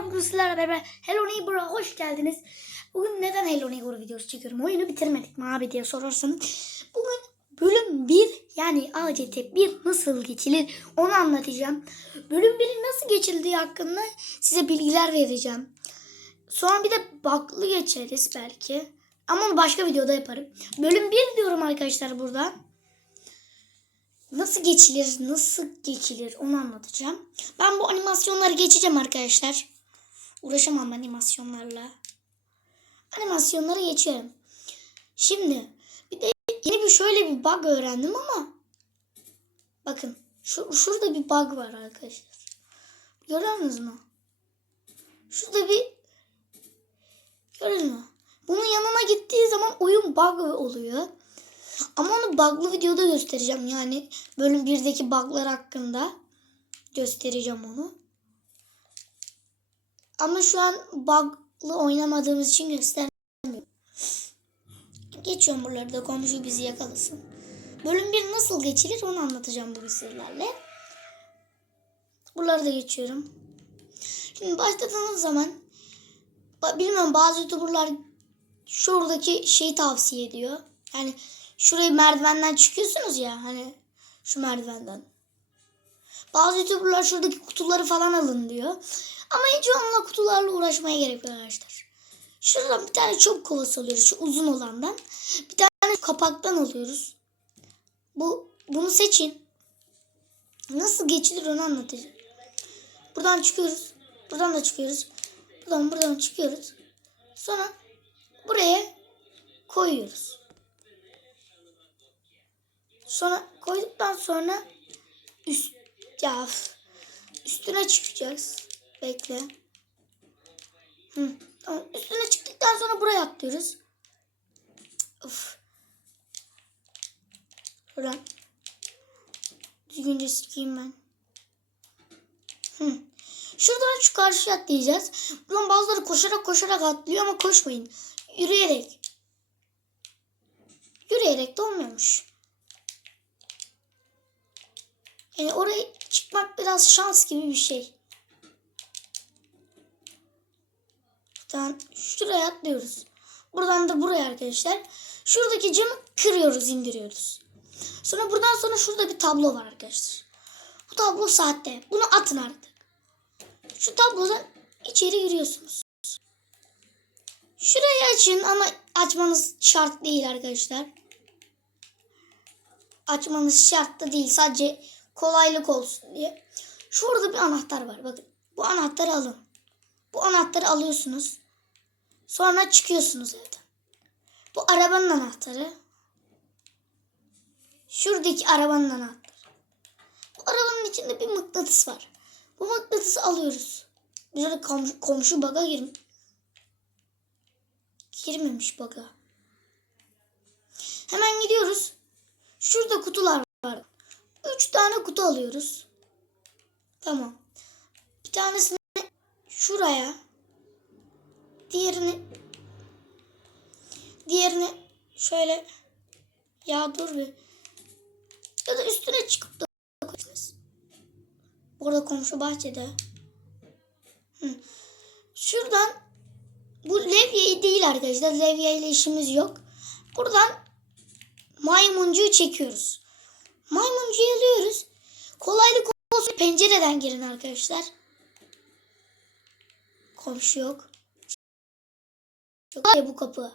arkadaşlar bugün sizlerle Hello Neighbor'a hoş geldiniz. Bugün neden Hello Neighbor videosu çekiyorum? Oyunu bitirmedik mi abi diye sorarsanız. Bugün bölüm 1 yani ACT 1 nasıl geçilir onu anlatacağım. Bölüm 1'in nasıl geçildiği hakkında size bilgiler vereceğim. Sonra bir de baklı geçeriz belki. Ama onu başka videoda yaparım. Bölüm 1 diyorum arkadaşlar burada. Nasıl geçilir, nasıl geçilir onu anlatacağım. Ben bu animasyonları geçeceğim arkadaşlar. Uğraşamam animasyonlarla. Animasyonları geçiyorum. Şimdi bir de yeni bir şöyle bir bug öğrendim ama bakın şu, şurada bir bug var arkadaşlar. Görüyorsunuz mu? Şurada bir gördünüz mü? Bunun yanına gittiği zaman oyun bug oluyor. Ama onu bug'lı videoda göstereceğim. Yani bölüm 1'deki bug'lar hakkında göstereceğim onu. Ama şu an bug'lı oynamadığımız için göstermiyorum. Geçiyorum buraları da komşu bizi yakalasın. Bölüm 1 nasıl geçilir onu anlatacağım bu sizlerle. Buraları da geçiyorum. Şimdi başladığınız zaman bilmiyorum bazı youtuberlar şuradaki şeyi tavsiye ediyor. Yani şurayı merdivenden çıkıyorsunuz ya hani şu merdivenden. Bazı youtuberlar şuradaki kutuları falan alın diyor. Ama hiç onunla kutularla uğraşmaya gerek yok arkadaşlar. Şuradan bir tane çöp kovası alıyoruz. Şu uzun olandan. Bir tane kapaktan alıyoruz. Bu bunu seçin. Nasıl geçilir onu anlatacağım. Buradan çıkıyoruz. Buradan da çıkıyoruz. Buradan buradan çıkıyoruz. Sonra buraya koyuyoruz. Sonra koyduktan sonra üst ya üstüne çıkacağız. Bekle. Hı, tamam. Üstüne çıktıktan sonra buraya atlıyoruz. Of. Şuradan. Düzgünce sikeyim ben. Hı. Şuradan şu karşıya atlayacağız. Buradan bazıları koşarak koşarak atlıyor ama koşmayın. Yürüyerek. Yürüyerek de olmuyormuş. Yani oraya çıkmak biraz şans gibi bir şey. Buradan şuraya atlıyoruz. Buradan da buraya arkadaşlar. Şuradaki camı kırıyoruz, indiriyoruz. Sonra buradan sonra şurada bir tablo var arkadaşlar. Bu tablo saatte. Bunu atın artık. Şu tablodan içeri giriyorsunuz. Şurayı açın ama açmanız şart değil arkadaşlar. Açmanız şart da değil. Sadece kolaylık olsun diye. Şurada bir anahtar var. Bakın. Bu anahtarı alın. Bu anahtarı alıyorsunuz. Sonra çıkıyorsunuz evden. Bu arabanın anahtarı. Şuradaki arabanın anahtarı. Bu arabanın içinde bir mıknatıs var. Bu mıknatısı alıyoruz. Güzel komşu, komşu baga girmiş. Girmemiş baga. Hemen gidiyoruz. Şurada kutular var. Üç tane kutu alıyoruz. Tamam. Bir tanesini şuraya. Diğerini diğerini şöyle ya dur bir ya da üstüne çıkıp da koyacağız. Burada komşu bahçede. Hı. Şuradan bu levyeyi değil arkadaşlar. Levye ile işimiz yok. Buradan maymuncuyu çekiyoruz. Maymuncuyu alıyoruz. Kolaylık olsun pencereden girin arkadaşlar. Komşu yok. Yok ya bu kapı.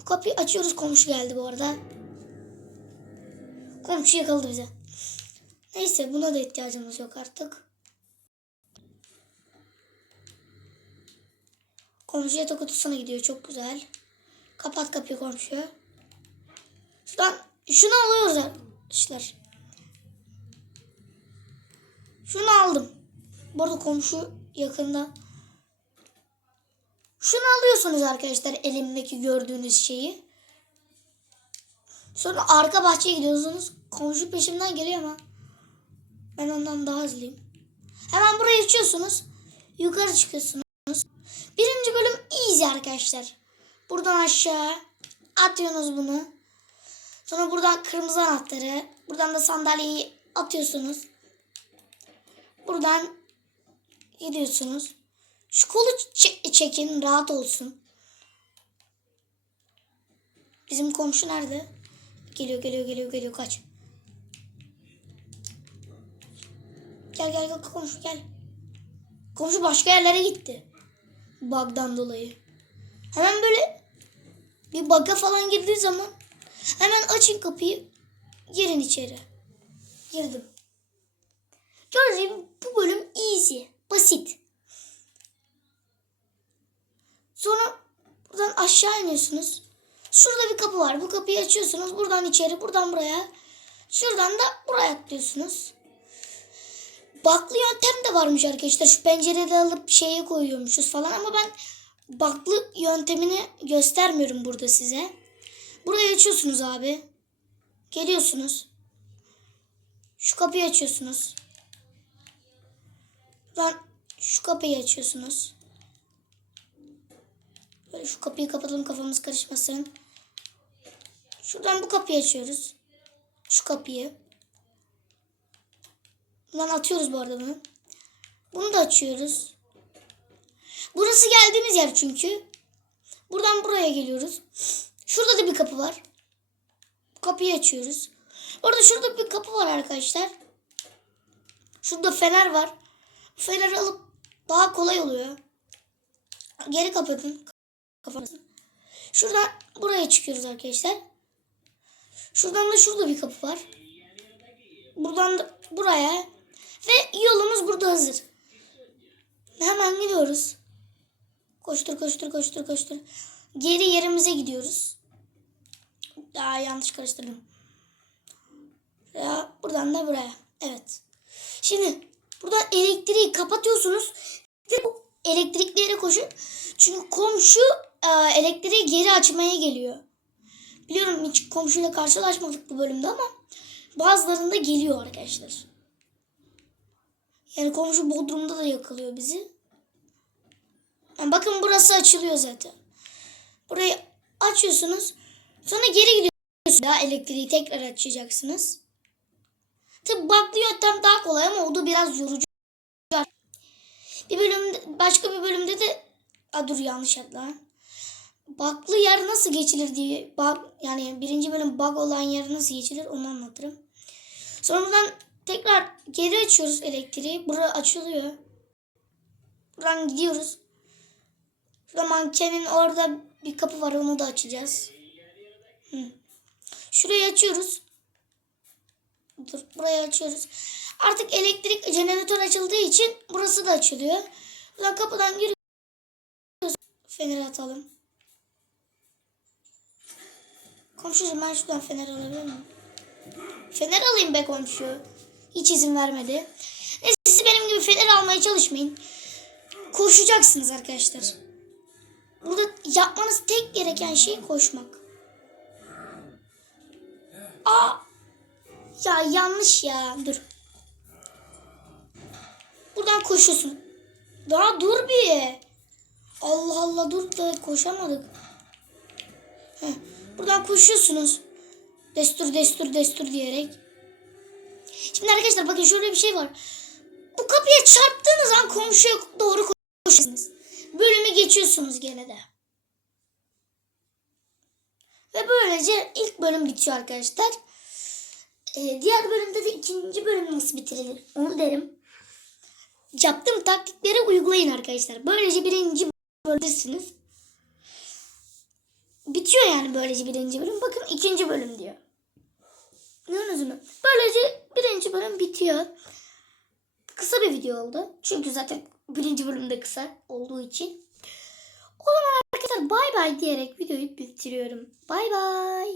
Bu kapıyı açıyoruz. Komşu geldi bu arada. Komşu yakaladı bize. Neyse buna da ihtiyacımız yok artık. Komşu yatak kutusuna gidiyor. Çok güzel. Kapat kapıyı komşu. Şuradan şunu alıyoruz arkadaşlar. Şunu aldım. Bu arada komşu yakında. Şunu alıyorsunuz arkadaşlar elimdeki gördüğünüz şeyi. Sonra arka bahçeye gidiyorsunuz. Komşu peşimden geliyor ama ben ondan daha hızlıyım. Hemen buraya açıyorsunuz. Yukarı çıkıyorsunuz. Birinci bölüm easy arkadaşlar. Buradan aşağı atıyorsunuz bunu. Sonra buradan kırmızı anahtarı. Buradan da sandalyeyi atıyorsunuz. Buradan gidiyorsunuz. Şu kolu çe- çekin rahat olsun. Bizim komşu nerede? Geliyor geliyor geliyor geliyor kaç. Gel gel gel komşu gel. Komşu başka yerlere gitti. Bug'dan dolayı. Hemen böyle bir bug'a falan girdiği zaman hemen açın kapıyı. Girin içeri. Girdim. Gördüğünüz gibi bu bölüm easy. Basit. Sonra buradan aşağı iniyorsunuz. Şurada bir kapı var. Bu kapıyı açıyorsunuz. Buradan içeri, buradan buraya. Şuradan da buraya atlıyorsunuz. Baklı yöntem de varmış arkadaşlar. Şu pencerede alıp şeye koyuyormuşuz falan ama ben baklı yöntemini göstermiyorum burada size. Burayı açıyorsunuz abi. Geliyorsunuz. Şu kapıyı açıyorsunuz. Lan şu kapıyı açıyorsunuz. Böyle şu kapıyı kapatalım kafamız karışmasın. Şuradan bu kapıyı açıyoruz. Şu kapıyı. Buradan atıyoruz bu arada bunu. Bunu da açıyoruz. Burası geldiğimiz yer çünkü. Buradan buraya geliyoruz. Şurada da bir kapı var. Kapıyı açıyoruz. Orada şurada bir kapı var arkadaşlar. Şurada fener var. Feneri alıp daha kolay oluyor. Geri kapatın. Kafanızı. Şuradan buraya çıkıyoruz arkadaşlar. Şuradan da şurada bir kapı var. Buradan da buraya. Ve yolumuz burada hazır. Hemen gidiyoruz. Koştur koştur koştur koştur. Geri yerimize gidiyoruz. Daha yanlış karıştırdım. Ya buradan da buraya. Evet. Şimdi buradan elektriği kapatıyorsunuz. Ve bu elektriklere koşun. Çünkü komşu e, elektriği geri açmaya geliyor. Biliyorum hiç komşuyla karşılaşmadık bu bölümde ama bazılarında geliyor arkadaşlar. Yani komşu Bodrum'da da yakalıyor bizi. Yani bakın burası açılıyor zaten. Burayı açıyorsunuz. Sonra geri gidiyorsunuz. Daha elektriği tekrar açacaksınız. Tabi baklı yöntem daha kolay ama o da biraz yorucu. Bir bölümde, başka bir bölümde de Aa, dur yanlış atla. Baklı yer nasıl geçilir diye bug, yani birinci bölüm bug olan yer nasıl geçilir onu anlatırım. Sonradan tekrar geri açıyoruz elektriği. Bura açılıyor. Buradan gidiyoruz. Şurada mankenin orada bir kapı var onu da açacağız. Hı. Şurayı açıyoruz. Dur burayı açıyoruz. Artık elektrik jeneratör açıldığı için burası da açılıyor. Buradan kapıdan giriyoruz. Fener atalım. Komşucuğum ben şuradan fener alabilir miyim? Fener alayım be komşu. Hiç izin vermedi. Neyse siz benim gibi fener almaya çalışmayın. Koşacaksınız arkadaşlar. Burada yapmanız tek gereken şey koşmak. Aa! Ya yanlış ya. Dur. Buradan koşuyorsun. Daha dur bir. Allah Allah dur da koşamadık. Heh. Buradan koşuyorsunuz. Destur destur destur diyerek. Şimdi arkadaşlar bakın şöyle bir şey var. Bu kapıya çarptığınız an komşuya doğru koşuyorsunuz. Bölümü geçiyorsunuz gene de. Ve böylece ilk bölüm bitiyor arkadaşlar. Ee, diğer bölümde de ikinci bölüm nasıl bitirilir onu derim. Yaptığım taktikleri uygulayın arkadaşlar. Böylece birinci bölümdesiniz. Bitiyor yani böylece birinci bölüm. Bakın ikinci bölüm diyor. Gördünüz mü? Böylece birinci bölüm bitiyor. Kısa bir video oldu. Çünkü zaten birinci bölümde kısa olduğu için. O zaman arkadaşlar bay bay diyerek videoyu bitiriyorum. Bay bay.